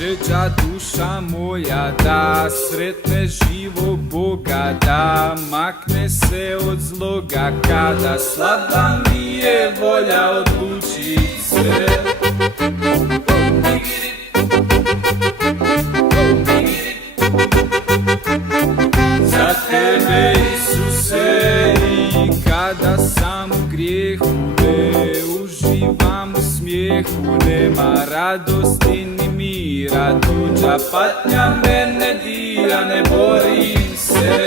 Žeđa duša moja da sretne živog Boga, da makne se od zloga, kada slaba mi je volja odlučit se. Za tebe, Isuse, i kada sam u grijehu, ne uživam u smijehu, nema radosti ni mira, tuđa patnja mene dira, ne borim se.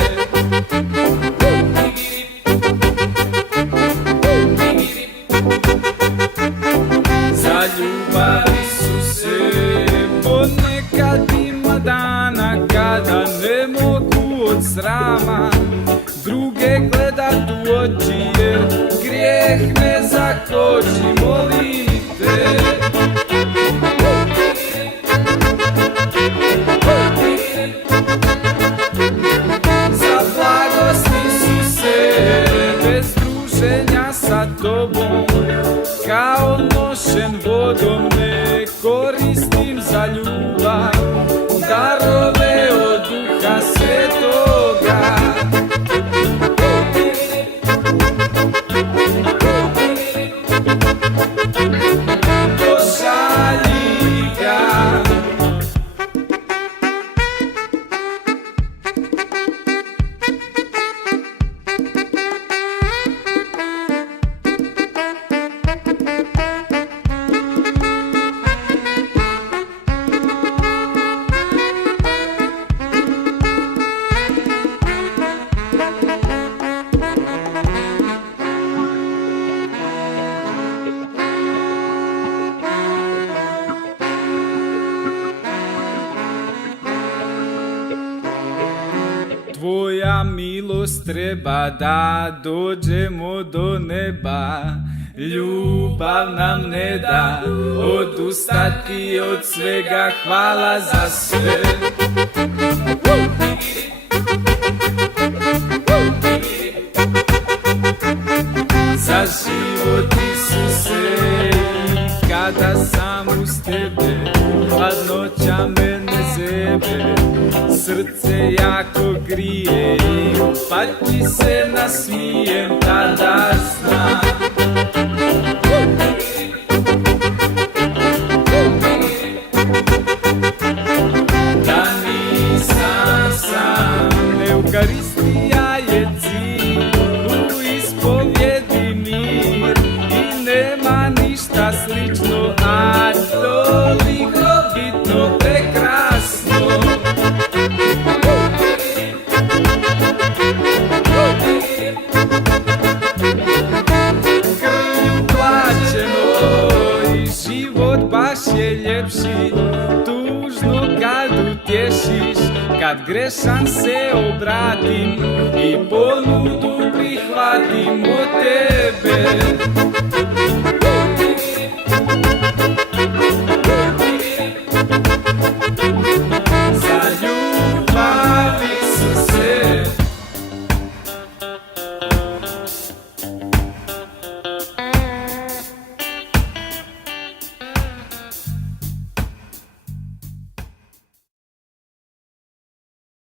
Za ljubav, Isuse, ponekad ima dana kada ne mogu od srama druge gledat u oči, jer grijeh me zakoči, molim te. Za blagost, Isuse, bez druženja sa tobom, kao nošen vodom ne koristim za ljubav, darove od Duha Svetoga. Pošalji ga. Tvoja milost treba da dođemo do neba, ljubav nam ne da odustati od svega, hvala za sve. Za život, Isuse, i kada sam uz tebe, hladnoća mene zebe, srce jako grije i u patnji se nasmijem, tada znam da nisam sam. Eukaristija je cilj, u ispovjedi mir i nema ništa slično, a toliko bitno, prekrasno. Krvlju plaćeno i život baš je ljepši, tužno kad utješiš, kad grešan se obratim i ponudu prihvatim od tebe.